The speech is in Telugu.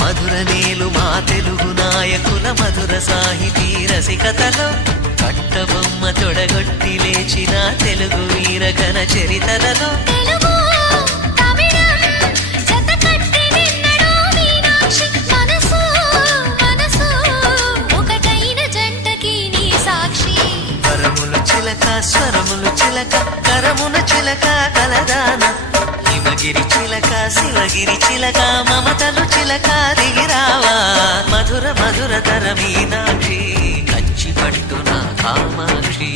మధుర నేలు మా తెలుగు నాయకుల మధుర సాహితీ రసికతలో కట్టబొమ్మ తొడగొట్టి లేచిన తెలుగు వీర ఘన చరితలలో చిలక స్వరములు చిలక కరమున చిలక కలదాన హిమగిరి చిలక శివగిరి చిలక మమతలు చిలక దిగిరావా మధుర మధుర తర మీనాక్షి కంచి పట్టున కామాక్షి